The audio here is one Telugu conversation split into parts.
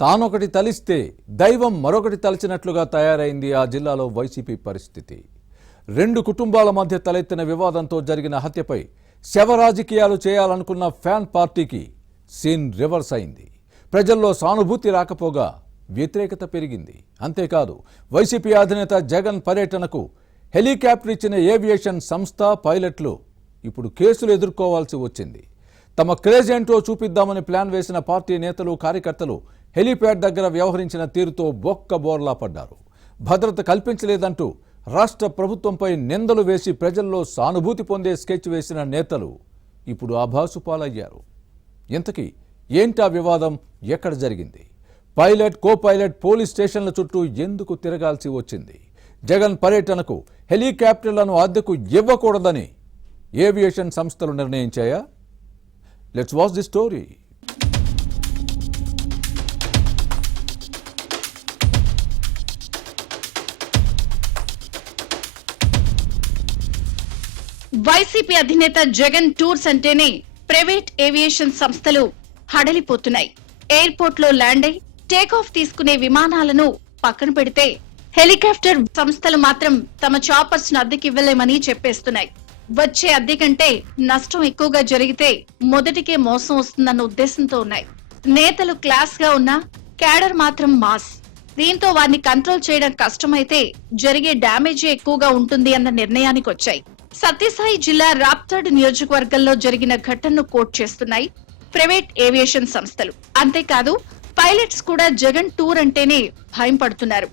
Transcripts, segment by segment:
తానొకటి తలిస్తే దైవం మరొకటి తలచినట్లుగా తయారైంది ఆ జిల్లాలో వైసీపీ పరిస్థితి. రెండు కుటుంబాల మధ్య తలెత్తిన వివాదంతో జరిగిన హత్యపై శవ రాజకీయాలు చేయాలనుకున్న ఫ్యాన్ పార్టీకి సీన్ రివర్స్ అయింది. ప్రజల్లో సానుభూతి రాకపోగా వ్యతిరేకత పెరిగింది. అంతేకాదు వైసీపీ అధినేత జగన్ పర్యటనకు హెలికాప్టర్ ఇచ్చిన ఏవియేషన్ సంస్థ పైలట్లు ఇప్పుడు కేసులు ఎదుర్కోవాల్సి వచ్చింది. తమ క్రేజ్ ఏంటో చూపిద్దామని ప్లాన్ వేసిన పార్టీ నేతలు కార్యకర్తలు హెలిప్యాడ్ దగ్గర వ్యవహరించిన తీరుతో బొక్కబోర్లా పడ్డారు. భద్రత కల్పించలేదంటూ రాష్ట్ర ప్రభుత్వంపై నిందలు వేసి ప్రజల్లో సానుభూతి పొందే స్కెచ్ వేసిన నేతలు ఇప్పుడు ఆభాసుపాలయ్యారు. ఇంతకీ ఏంటా వివాదం? ఎక్కడ జరిగింది? పైలట్, కో పైలట్ పోలీస్ స్టేషన్ల చుట్టూ ఎందుకు తిరగాల్సి వచ్చింది? జగన్ పర్యటనకు హెలికాప్టర్లను అద్దెకు ఇవ్వకూడదని ఏవియేషన్ సంస్థలు నిర్ణయించాయా? Let's watch the story. YCP అధినేత జగన్ టూర్స్ అంటేనే ప్రైవేట్ ఏవియేషన్ సంస్థలు హడలిపోతున్నాయి. ఎయిర్పోర్ట్ లో ల్యాండ్ అయి టేకాఫ్ తీసుకునే విమానాలను పక్కన పెడితే హెలికాప్టర్ సంస్థలు మాత్రం తమ చాపర్స్ ను అద్దెకివ్వలేమని చెప్పేస్తున్నాయి. వచ్చే అద్దె కంటే నష్టం ఎక్కువగా జరిగితే మొదటికే మోసం వస్తుందన్న ఉద్దేశంతో ఉన్నాయి. నేతలు క్లాస్ గా ఉన్నా క్యాడర్ మాత్రం మాస్. దీంతో వారిని కంట్రోల్ చేయడం కష్టమైతే జరిగే డ్యామేజే ఎక్కువగా ఉంటుంది అన్న నిర్ణయానికి వచ్చాయి. సత్యసాయి జిల్లా రాప్తాడ్ నియోజకవర్గంలో జరిగిన ఘటనను కోట్ చేస్తున్నాయి ప్రైవేట్ ఏవియేషన్ సంస్థలు. అంతేకాదు పైలట్స్ కూడా జగన్ టూర్ అంటేనే భయం పడుతున్నారు.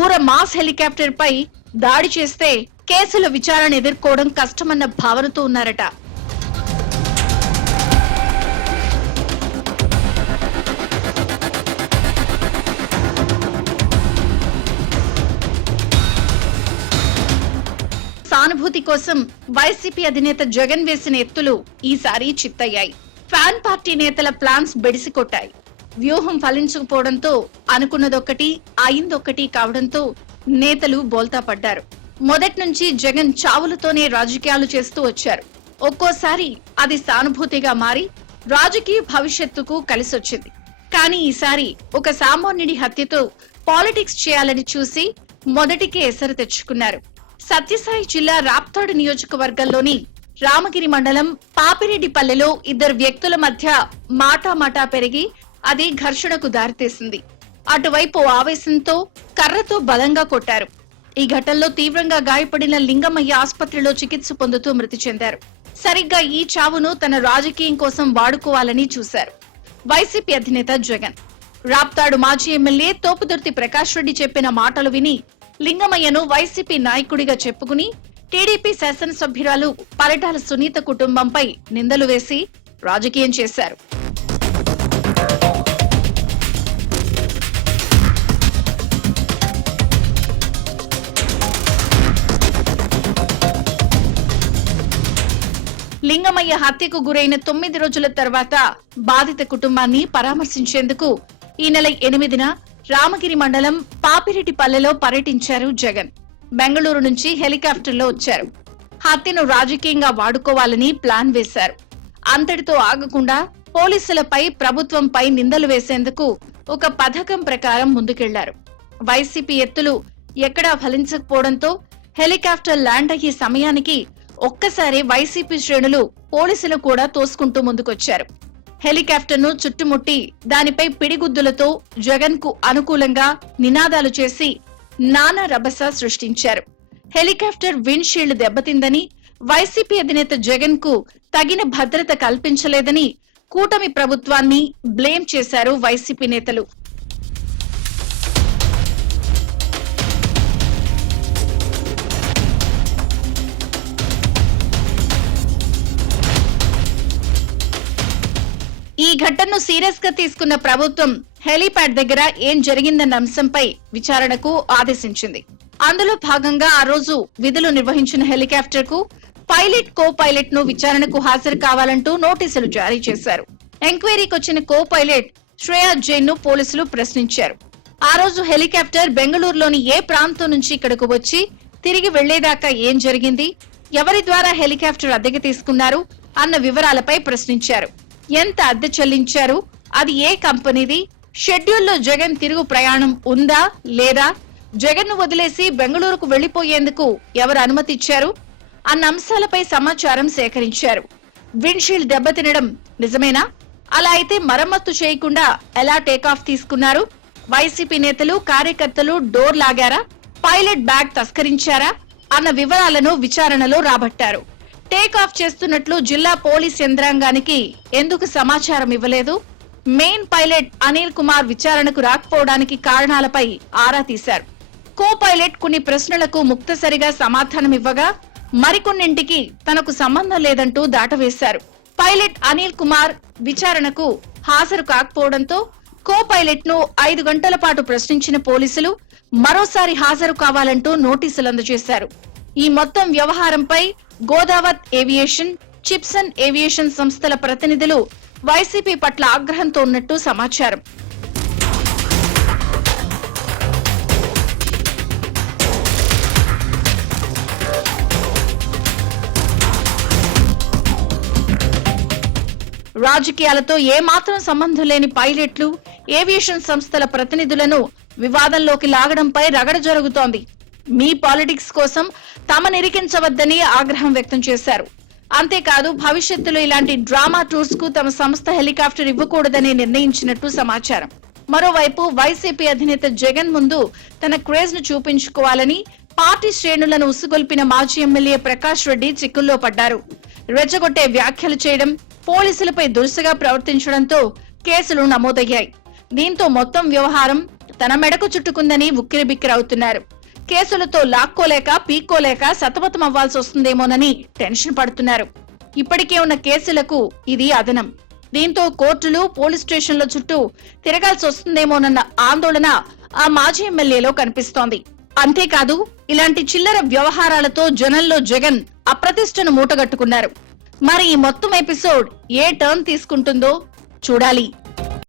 ఊర మాస్ హెలికాప్టర్ పై దాడి చేస్తే కేసుల విచారణ ఎదుర్కోవడం కష్టమన్న భావనతో ఉన్నారట. సానుభూతి కోసం వైసీపీ అధినేత జగన్ వేసిన ఎత్తులు ఈసారి చిత్తయ్యాయి. ఫ్యాన్ పార్టీ నేతల ప్లాన్స్ బెడిసికొట్టాయి. వ్యూహం ఫలించకపోవడంతో అనుకున్నదొక్కటి అయిందొక్కటి కావడంతో నేతలు బోల్తా పడ్డారు. మొదటి నుంచి జగన్ చావులతోనే రాజకీయాలు చేస్తూ వచ్చారు. ఒక్కోసారి అది సానుభూతిగా మారి రాజకీయ భవిష్యత్తుకు కలిసొచ్చింది. కానీ ఈసారి ఒక సామాన్యుడి హత్యతో పాలిటిక్స్ చేయాలని చూసి మొదటికే ఎసరు తెచ్చుకున్నారు. సత్యసాయి జిల్లా రాప్తాడ్ నియోజకవర్గంలోని రామగిరి మండలం పాపిరెడ్డిపల్లెలో ఇద్దరు వ్యక్తుల మధ్య మాటామాటా పెరిగి అది ఘర్షణకు దారితీసింది. అటువైపు ఆవేశంతో కర్రతో బలంగా కొట్టారు. ఈ ఘటనలో తీవ్రంగా గాయపడిన లింగమయ్య ఆసుపత్రిలో చికిత్స పొందుతూ మృతి చెందారు. సరిగ్గా ఈ చావును తన రాజకీయం కోసం వాడుకోవాలని చూశారు వైసీపీ అధినేత జగన్. రాప్తాడు మాజీ ఎమ్మెల్యే తోపుదుర్తి ప్రకాష్ రెడ్డి చెప్పిన మాటలు విని లింగమయ్యను వైసీపీ నాయకుడిగా చెప్పుకుని టీడీపీ శాసనసభ్యురాలు పరిటాల సునీత కుటుంబంపై నిందలు వేసి రాజకీయం చేశారు. లింగమయ్య హత్యకు గురైన 9 రోజుల తర్వాత బాధిత కుటుంబాన్ని పరామర్శించేందుకు ఈ నెల 8న రామగిరి మండలం పాపిరెడ్డిపల్లెలో పర్యటించారు జగన్. బెంగళూరు నుంచి హెలికాప్టర్లో వచ్చారు. హత్యను రాజకీయంగా వాడుకోవాలని ప్లాన్ వేశారు. అంతటితో ఆగకుండా పోలీసులపై, ప్రభుత్వంపై నిందలు వేసేందుకు ఒక పథకం ప్రకారం ముందుకెళ్లారు. వైసీపీ ఎత్తులు ఎక్కడా ఫలించకపోవడంతో హెలికాప్టర్ ల్యాండ్ అయ్యే సమయానికి ఒక్కసారి వైసీపీ శ్రేణులు, పోలీసులు కూడా తోసుకుంటూ ముందుకొచ్చారు. హెలికాప్టర్ ను చుట్టుముట్టి దానిపై పిడిగుద్దులతో జగన్ కు అనుకూలంగా నినాదాలు చేసి నానా రభస సృష్టించారు. హెలికాప్టర్ విండ్ షీల్డ్ దెబ్బతిందని, వైసీపీ అధినేత జగన్ కు తగిన భద్రత కల్పించలేదని కూటమి ప్రభుత్వాన్ని బ్లేమ్ చేశారు వైసీపీ నేతలు. ఈ ఘటనను సీరియస్ గా తీసుకున్న ప్రభుత్వం హెలీప్యాడ్ దగ్గర ఏం జరిగిందన్న అంశంపై విచారణకు ఆదేశించింది. అందులో భాగంగా ఆ రోజు విధులు నిర్వహించిన హెలికాప్టర్ కు పైలట్, కో పైలట్ ను విచారణకు హాజరు కావాలంటూ నోటీసులు జారీ చేశారు. ఎంక్వైరీకి వచ్చిన కో పైలట్ శ్రేయా జైన్ ను పోలీసులు ప్రశ్నించారు. ఆ రోజు హెలికాప్టర్ బెంగళూరులోని ఏ ప్రాంతం నుంచి ఇక్కడకు వచ్చి తిరిగి వెళ్లేదాకా ఏం జరిగింది, ఎవరి ద్వారా హెలికాప్టర్ అద్దెకి తీసుకున్నారు అన్న వివరాలపై ప్రశ్నించారు. ఎంత అద్దె చెల్లించారు, అది ఏ కంపెనీది, షెడ్యూల్లో జగన్ తిరుగు ప్రయాణం ఉందా లేదా, జగన్ ను వదిలేసి బెంగళూరుకు వెళ్లిపోయేందుకు ఎవరు అనుమతి ఇచ్చారు అన్న అంశాలపై సమాచారం సేకరించారు. విండ్షీల్డ్ దెబ్బతినడం నిజమేనా? అలా అయితే మరమ్మత్తు చేయకుండా ఎలా టేకాఫ్ తీసుకున్నారు? వైసీపీ నేతలు కార్యకర్తలు డోర్ లాగారా? పైలట్ బ్యాగ్ తస్కరించారా అన్న వివరాలను విచారణలో రాబట్టారు. టేకాఫ్ చేస్తున్నట్లు జిల్లా పోలీస్ యంత్రాంగానికి ఎందుకు సమాచారం ఇవ్వలేదు? మెయిన్ పైలట్ అనిల్ కుమార్ విచారణకు రాకపోవడానికి కారణాలపై ఆరా తీశారు. కో పైలట్ కొన్ని ప్రశ్నలకు ముక్తసరిగా సమాధానం ఇవ్వగా మరికొన్నింటికి తనకు సంబంధం లేదంటూ దాటవేశారు. పైలట్ అనిల్ కుమార్ విచారణకు హాజరు కాకపోవడంతో కో పైలట్ ను 5 గంటల పాటు ప్రశ్నించిన పోలీసులు మరోసారి హాజరు కావాలంటూ నోటీసులు అందజేశారు. ఈ మొత్తం వ్యవహారంపై గోదావత్ ఏవియేషన్, చిప్సన్ ఏవియేషన్ సంస్థల ప్రతినిధులు వైసీపీ పట్ల ఆగ్రహంతో ఉన్నట్టు సమాచారం. రాజకీయాలతో ఏమాత్రం సంబంధం లేని పైలట్లు, ఏవియేషన్ సంస్థల ప్రతినిధులను వివాదంలోకి లాగడంపై రగడ జరుగుతోంది. మీ పాలిటిక్స్ కోసం తమను ఇరికించవద్దని ఆగ్రహం వ్యక్తం చేశారు. అంతేకాదు భవిష్యత్తులో ఇలాంటి డ్రామా టూర్స్ కు తమ సంస్థ హెలికాప్టర్ ఇవ్వకూడదని నిర్ణయించినట్టు సమాచారం. మరోవైపు వైసీపీ అధినేత జగన్ ముందు తన క్రేజ్ ను చూపించుకోవాలని పార్టీ శ్రేణులను ఉసుగొల్పిన మాజీ ఎమ్మెల్యే ప్రకాష్ రెడ్డి చిక్కుల్లో పడ్డారు. రెచ్చగొట్టే వ్యాఖ్యలు చేయడం, పోలీసులపై దురుసుగా ప్రవర్తించడంతో కేసులు నమోదయ్యాయి. దీంతో మొత్తం వ్యవహారం తన మెడకు చుట్టుకుందని ఉక్కిరిబిక్కిరవుతున్నారు. కేసులతో లాక్కోలేక పీక్కోలేక సతమతం అవ్వాల్సి వస్తుందేమోనని టెన్షన్ పడుతున్నారు. ఇప్పటికే ఉన్న కేసులకు ఇది అదనం. దీంతో కోర్టులు, పోలీస్ స్టేషన్ల చుట్టూ తిరగాల్సి వస్తుందేమోనన్న ఆందోళన ఆ మాజీ ఎమ్మెల్యేలో కనిపిస్తోంది. అంతేకాదు ఇలాంటి చిల్లర వ్యవహారాలతో జనంలో జగన్ అప్రతిష్టను మూటగట్టుకున్నారు. మరి ఈ మొత్తం ఎపిసోడ్ ఏ టర్న్ తీసుకుంటుందో చూడాలి.